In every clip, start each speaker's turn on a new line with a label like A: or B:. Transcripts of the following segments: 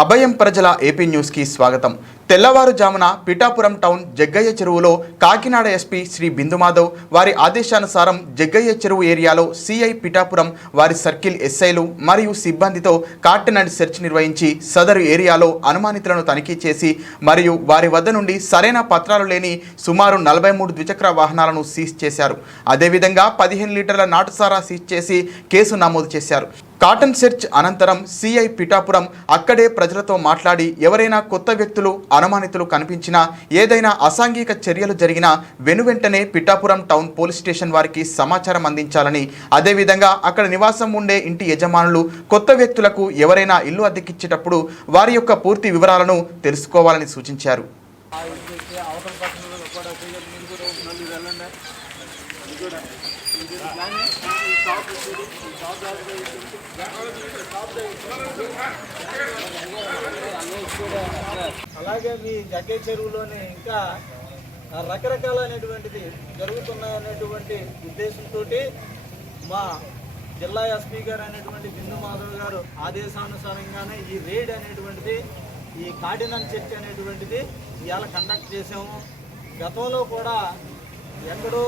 A: అభయం ప్రజల ఏపీ న్యూస్కి స్వాగతం. తెల్లవారుజామున పిఠాపురం టౌన్ జగ్గయ్య చెరువులో కాకినాడ ఎస్పీ శ్రీ బిందుమాధవ్ వారి ఆదేశానుసారం జగ్గయ్య చెరువు ఏరియాలో సిఐ పిఠాపురం వారి సర్కిల్ ఎస్ఐలు మరియు సిబ్బందితో కార్టన్ అండ్ సెర్చ్ నిర్వహించి సదరు ఏరియాలో అనుమానితులను తనిఖీ చేసి మరియు వారి వద్ద నుండి సరైన పత్రాలు లేని సుమారు నలభై మూడు ద్విచక్ర వాహనాలను సీజ్ చేశారు. అదేవిధంగా పదిహేను లీటర్ల నాటుసారా సీజ్ చేసి కేసు నమోదు చేశారు. కాటన్ సెర్చ్ అనంతరం సిఐ పిఠాపురం అక్కడే ప్రజలతో మాట్లాడి ఎవరైనా కొత్త వ్యక్తులు అనుమానితులు కనిపించినా ఏదైనా అసాంఘిక చర్యలు జరిగినా వెనువెంటనే పిఠాపురం టౌన్ పోలీస్ స్టేషన్ వారికి సమాచారం అందించాలని అదేవిధంగా అక్కడ నివాసం ఉండే ఇంటి యజమానులు కొత్త వ్యక్తులకు ఎవరైనా ఇల్లు అద్దెకిచ్చేటప్పుడు వారి యొక్క పూర్తి వివరాలను తెలుసుకోవాలని సూచించారు
B: ఆ ఇది అవతల పక్కన కూడా చేయదు మీరు కూడా ఒక నలుగురు వెళ్ళండి ఇది కూడా ఇది ప్లాన్ ఈ షాప్ ఇది ఈ షాప్ జాగ్రత్తగా ఇది. షాప్ అలాగే మీ జగ్గే చెరువులోనే ఇంకా రకరకాలైనటువంటిది జరుగుతున్నాయనేటువంటి ఉద్దేశంతో మా జిల్లా ఎస్పీ గారు అనేటువంటి బిందు మాధవ్ గారు ఆదేశానుసారంగానే ఈ రేడ్ అనేటువంటిది ఈ కార్డినల్ చర్చ్ అనేటువంటిది ఇవాళ కండక్ట్ చేసాము గతంలో కూడా ఎక్కడో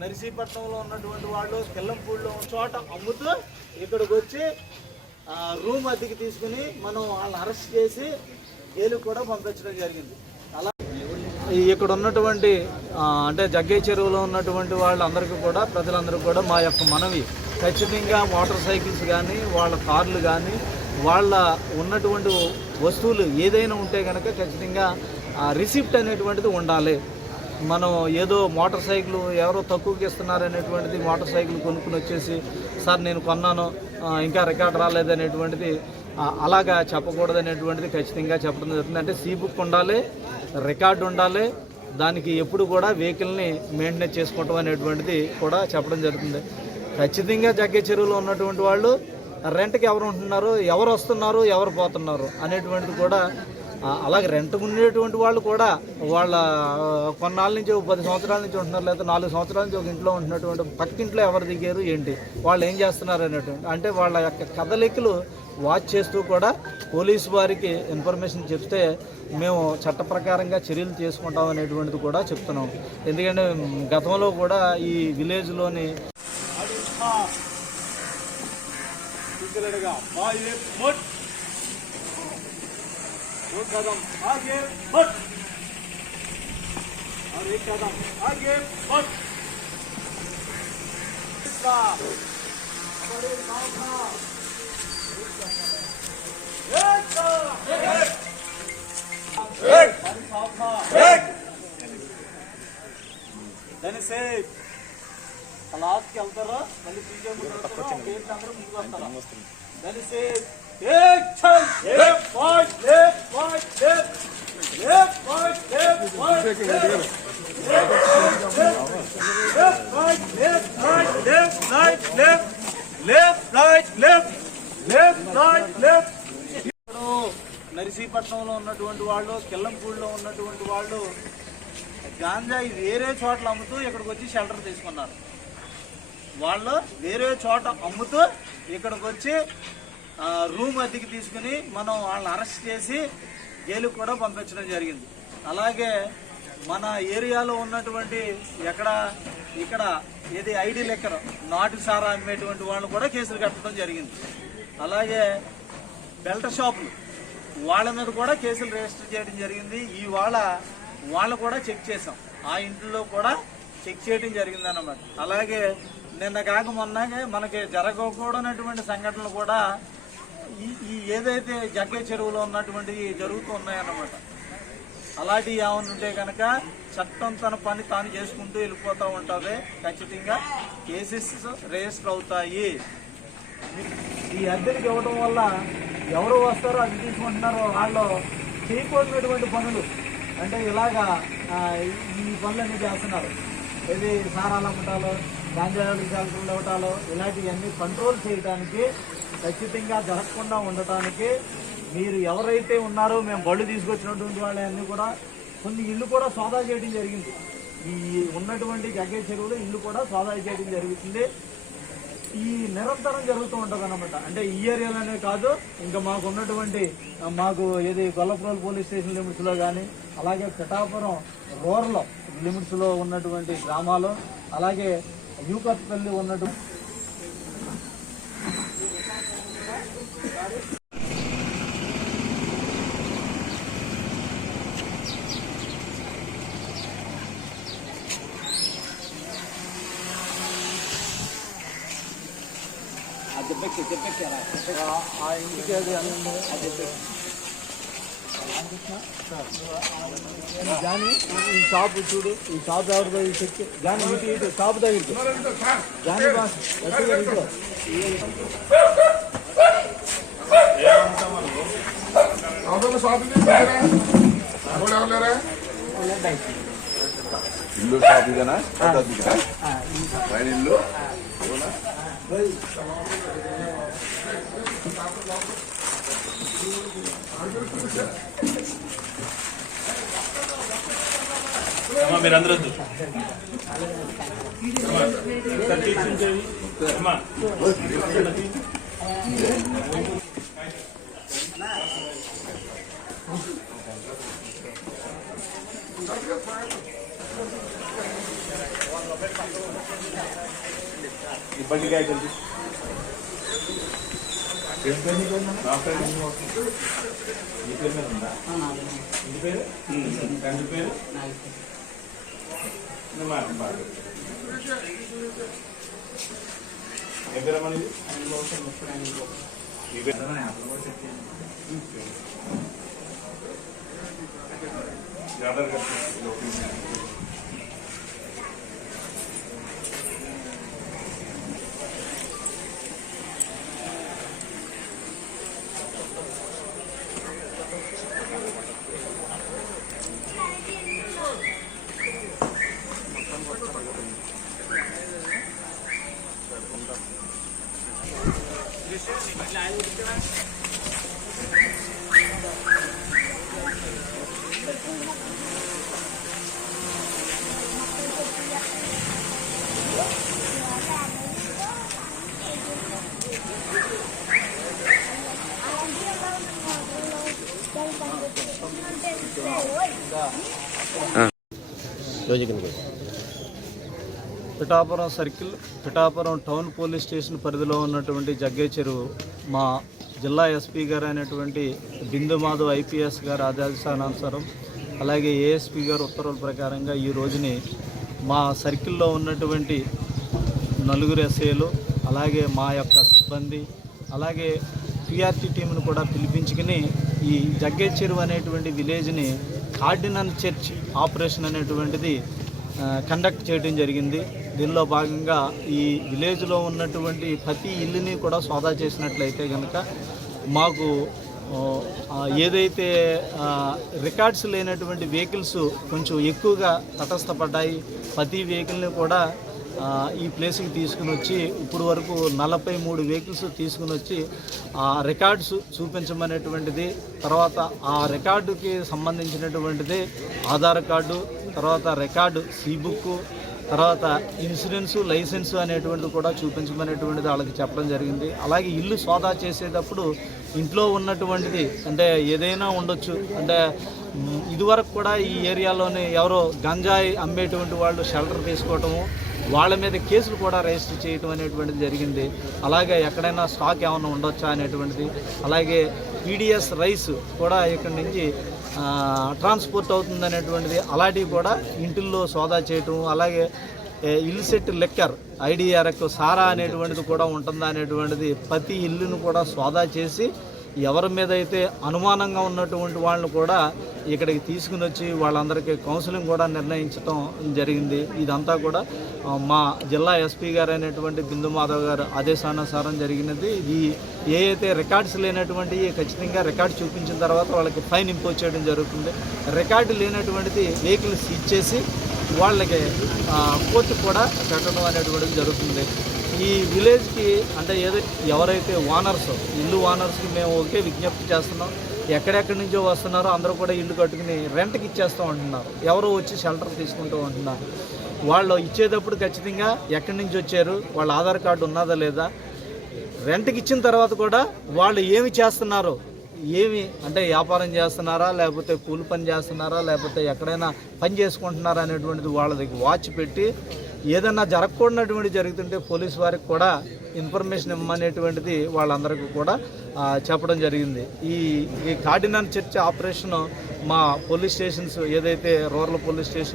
B: నర్సీపట్నంలో ఉన్నటువంటి వాళ్ళు కిల్లంపూడిలో చోట అమ్ముతూ ఇక్కడికి వచ్చి రూమ్ అద్దెకి తీసుకుని మనం వాళ్ళని అరెస్ట్ చేసి జైలు కూడా పంపించడం జరిగింది. అలా ఇక్కడ ఉన్నటువంటి అంటే జగ్గే చెరువులో ఉన్నటువంటి వాళ్ళందరికీ కూడా ప్రజలందరికీ కూడా మా యొక్క మనవి. ఖచ్చితంగా మోటార్ సైకిల్స్ కానీ వాళ్ళ కార్లు కానీ వాళ్ళ ఉన్నటువంటి వస్తువులు ఏదైనా ఉంటే కనుక ఖచ్చితంగా రిసిప్ట్ అనేటువంటిది ఉండాలి. మనం ఏదో మోటార్ సైకిల్ ఎవరో తక్కువకి ఇస్తున్నారు అనేటువంటిది మోటార్ సైకిల్ కొనుక్కుని వచ్చేసి సార్ నేను కొన్నాను ఇంకా రికార్డ్ రాలేదనేటువంటిది అలాగా చెప్పకూడదు అనేటువంటిది ఖచ్చితంగా చెప్పడం జరుగుతుంది. అంటే సీ బుక్ ఉండాలి రికార్డు ఉండాలి దానికి ఎప్పుడు కూడా వెహికల్ని మెయింటెనెన్స్ చేసుకోవటం అనేటువంటిది కూడా చెప్పడం జరుగుతుంది. ఖచ్చితంగా జగ్గే చెరువులో ఉన్నటువంటి వాళ్ళు రెంట్కి ఎవరు ఉంటున్నారు? ఎవరు వస్తున్నారు? ఎవరు పోతున్నారు? అనేటువంటిది కూడా అలాగే రెంట్ ఉండేటువంటి వాళ్ళు కూడా వాళ్ళ కొన్నాళ్ళ నుంచి ఒక పది సంవత్సరాల నుంచి ఉంటున్నారు లేదా నాలుగు సంవత్సరాల నుంచి ఒక ఇంట్లో ఉంటున్నటువంటి పక్కింట్లో ఎవరు దిగారు ఏంటి? వాళ్ళు ఏం చేస్తున్నారు అనేటువంటి అంటే వాళ్ళ యొక్క కదలికలు వాచ్ చేస్తూ కూడా పోలీసు వారికి ఇన్ఫర్మేషన్ చెప్తే మేము చట్ట ప్రకారంగా చర్యలు తీసుకుంటాం అనేటువంటిది కూడా చెప్తున్నాం. ఎందుకంటే గతంలో కూడా ఈ విలేజ్లోని दो कदम आगे बढ़। और एक कदम आगे बढ़। बड़े गाँव का ಧನಿಸೆ ಕಲಾಸ್ಗೆ ಅಂತಾರ ಧನಿಸಿಗೆ ಅಂತಾರ ಧನಿಸೆ ఊళ్ళో ఉన్నటువంటి వాళ్ళు గాంజాయి వేరే చోట్ల అమ్ముతూ ఇక్కడికి వచ్చి షెల్టర్ తీసుకున్నారు. వాళ్ళు వేరే చోట అమ్ముతూ ఇక్కడికి వచ్చి రూమ్ అద్దెకి తీసుకుని మనం వాళ్ళని అరెస్ట్ చేసి జైలుకు కూడా పంపించడం జరిగింది. అలాగే మన ఏరియాలో ఉన్నటువంటి ఎక్కడ ఇక్కడ ఏది ఐడి లెక్కర్ నాటు సారా అమ్మేటువంటి వాళ్ళు కూడా కేసులు కట్టడం జరిగింది. అలాగే బెల్ట్ షాపులు వాళ్ళ మీద కూడా కేసులు రిజిస్టర్ చేయడం జరిగింది. ఇవాళ వాళ్ళు కూడా చెక్ చేసాం ఆ ఇంట్లో కూడా చెక్ చేయడం జరిగింది అన్నమాట అలాగే నిన్న కాక మొన్నగే మనకి జరగకూడనటువంటి సంఘటనలు కూడా ఈ ఈ ఏదైతే జగ్గ చెరువులో ఉన్నటువంటివి జరుగుతూ ఉన్నాయన్నమాట. అలాంటివి ఏమైనా ఉంటే కనుక చట్టం తన పని తాను చేసుకుంటూ వెళ్ళిపోతూ ఉంటుంది. ఖచ్చితంగా కేసెస్ రిజిస్టర్ అవుతాయి. ఈ అద్దెకి ఇవ్వడం వల్ల ఎవరు వస్తారో అది తీసుకుంటున్నారో వాళ్ళు చేయకూడనటువంటి పనులు. అంటే ఇలాగా ఈ పనులన్నీ చేస్తున్నారు. ఇది సారాలు అమ్మటాలు గాంజాలు ఇవ్వటాలు ఇలాంటివన్నీ కంట్రోల్ చేయడానికి ఖచ్చితంగా జరగకుండా ఉండటానికి మీరు ఎవరైతే ఉన్నారో మేము బళ్ళు తీసుకొచ్చినటువంటి వాళ్ళన్నీ కూడా కొన్ని ఇల్లు కూడా సోదా చేయడం జరిగింది. ఈ ఉన్నటువంటి గగ్గే చెరువులో ఇల్లు కూడా సోదా చేయడం జరుగుతుంది. ఈ నిరంతరం జరుగుతూ ఉంటుంది అనమాట అంటే ఈ ఏరియాలోనే కాదు ఇంకా మాకు ఉన్నటువంటి మాకు ఏది గొల్లపురం పోలీస్ స్టేషన్ లిమిట్స్లో కానీ అలాగే పిఠాపురం రూరల్ లిమిట్స్లో ఉన్నటువంటి గ్రామాలు అలాగే యూకత్పల్లి ఉన్నటువంటి ఆ- ఆ ఇంటికి అది అన్నండి అది జాని ఈ షాప్ చూడు ఈ షాప్ ఎవరిదో ఈ చెక్ జాని ఇటు ఇటు షాప్ దగ్గరికి జాని బాస్ ఇటు
C: ఇల్లు షాప్ ఇదేనా ఇల్లు?
D: మీరు అందరూ సార్ అమ్మా. ఈ బండి కాయ నీ పేరు మీద ఉందా ఇంటి పేరు తండ్రి పేరు నేను మాట Aadhaar card
B: Pithapuram circle Pithapuram town police station పరిధిలో ఉన్నటువంటి జగ్గే చెరువు మా జిల్లా ఎస్పీ గారు అయినటువంటి బిందు మాధవ్ ఐపీఎస్ గారి ఆదేశానుసారం అలాగే ఏఎస్పీ గారు ఉత్తర్వుల ప్రకారంగా ఈ రోజుని మా సర్కిల్లో ఉన్నటువంటి నలుగురు ఎస్ఏలు అలాగే మా యొక్క సిబ్బంది అలాగే పిఆర్టీ టీంను కూడా పిలిపించుకుని ఈ జగ్గే చెరువు అనేటువంటి విలేజ్ని కార్డినల్ చర్చ్ ఆపరేషన్ అనేటువంటిది కండక్ట్ చేయడం జరిగింది. దీనిలో భాగంగా ఈ విలేజ్లో ఉన్నటువంటి ప్రతి ఇల్లుని కూడా సోదా చేసినట్లయితే కనుక మాకు ఏదైతే రికార్డ్స్ లేనటువంటి వెహికల్స్ కొంచెం ఎక్కువగా తటస్థపడ్డాయి. ప్రతి వెహికల్ని కూడా ఈ ప్లేస్కి తీసుకుని వచ్చి ఇప్పుడు వరకు నలభై మూడు వెహికల్స్ తీసుకుని వచ్చి ఆ రికార్డ్స్ చూపించమనేటువంటిది తర్వాత ఆ రికార్డుకి సంబంధించినటువంటిది ఆధార్ కార్డు తర్వాత రికార్డు సీ బుక్ తర్వాత ఇన్సూరెన్సు లైసెన్సు అనేటువంటిది కూడా చూపించమనేటువంటిది వాళ్ళకి చెప్పడం జరిగింది. అలాగే ఇల్లు సోదా చేసేటప్పుడు ఇంట్లో ఉన్నటువంటిది అంటే ఏదైనా ఉండొచ్చు. అంటే ఇదివరకు కూడా ఈ ఏరియాలోనే ఎవరో గంజాయి అమ్మేటువంటి వాళ్ళు షెల్టర్ తీసుకోవటము వాళ్ళ మీద కేసులు కూడా రిజిస్టర్ చేయటం అనేటువంటిది జరిగింది. అలాగే ఎక్కడైనా స్టాక్ ఏమైనా ఉండొచ్చా అనేటువంటిది. అలాగే పీడిఎస్ రైస్ కూడా ఇక్కడి నుంచి ట్రాన్స్పోర్ట్ అవుతుంది అనేటువంటిది. అలాంటివి కూడా ఇంటిల్లో సోదా చేయటం అలాగే ఇల్సెట్ లెక్కర్ ఐడిఆర్ఎక్ సారా అనేటువంటిది కూడా ఉంటుందా అనేటువంటిది ప్రతి ఇల్లును కూడా సోదా చేసి ఎవరి మీద అయితే అనుమానంగా ఉన్నటువంటి వాళ్ళని కూడా ఇక్కడికి తీసుకుని వచ్చి వాళ్ళందరికీ కౌన్సిలింగ్ కూడా నిర్ణయించడం జరిగింది. ఇదంతా కూడా మా జిల్లా ఎస్పీ గారు అయినటువంటి బిందు మాధవ్ గారు ఆదేశానుసారం జరిగినది. ఇది ఏ అయితే రికార్డ్స్ లేనటువంటి ఖచ్చితంగా రికార్డు చూపించిన తర్వాత వాళ్ళకి ఫైన్ ఇంపోజ్ చేయడం జరుగుతుంది. రికార్డు లేనటువంటిది వెహికల్స్ ఇచ్చేసి వాళ్ళకి కోర్టు కూడా పెట్టడం అనేటువంటిది జరుగుతుంది. ఈ విలేజ్కి అంటే ఏదో ఎవరైతే ఓనర్స్ ఇల్లు ఓనర్స్కి మేము ఒకే విజ్ఞప్తి చేస్తున్నాం. ఎక్కడెక్కడి నుంచో వస్తున్నారో అందరూ కూడా ఇల్లు కట్టుకుని రెంట్కి ఇచ్చేస్తూ ఉంటున్నారు ఎవరో వచ్చి షెల్టర్ తీసుకుంటూ ఉంటున్నారు వాళ్ళు ఇచ్చేటప్పుడు ఖచ్చితంగా ఎక్కడి నుంచి వచ్చారు వాళ్ళ ఆధార్ కార్డు ఉన్నదా లేదా రెంట్కి ఇచ్చిన తర్వాత కూడా వాళ్ళు ఏమి చేస్తున్నారు ఏమి అంటే వ్యాపారం చేస్తున్నారా లేకపోతే కూలి పని చేస్తున్నారా లేకపోతే ఎక్కడైనా పని చేసుకుంటున్నారా అనేటువంటిది వాళ్ళకి వాచ్ పెట్టి ఏదన్నా జరగకూడనటువంటి జరుగుతుంటే పోలీస్ వారికి కూడా ఇన్ఫర్మేషన్ ఇవ్వమనేటువంటిది వాళ్ళందరికీ కూడా చెప్పడం జరిగింది. ఈ ఈ కార్డినల్ చర్చ్ ఆపరేషన్ మా పోలీస్ స్టేషన్స్ ఏదైతే రూరల్ పోలీస్ స్టేషన్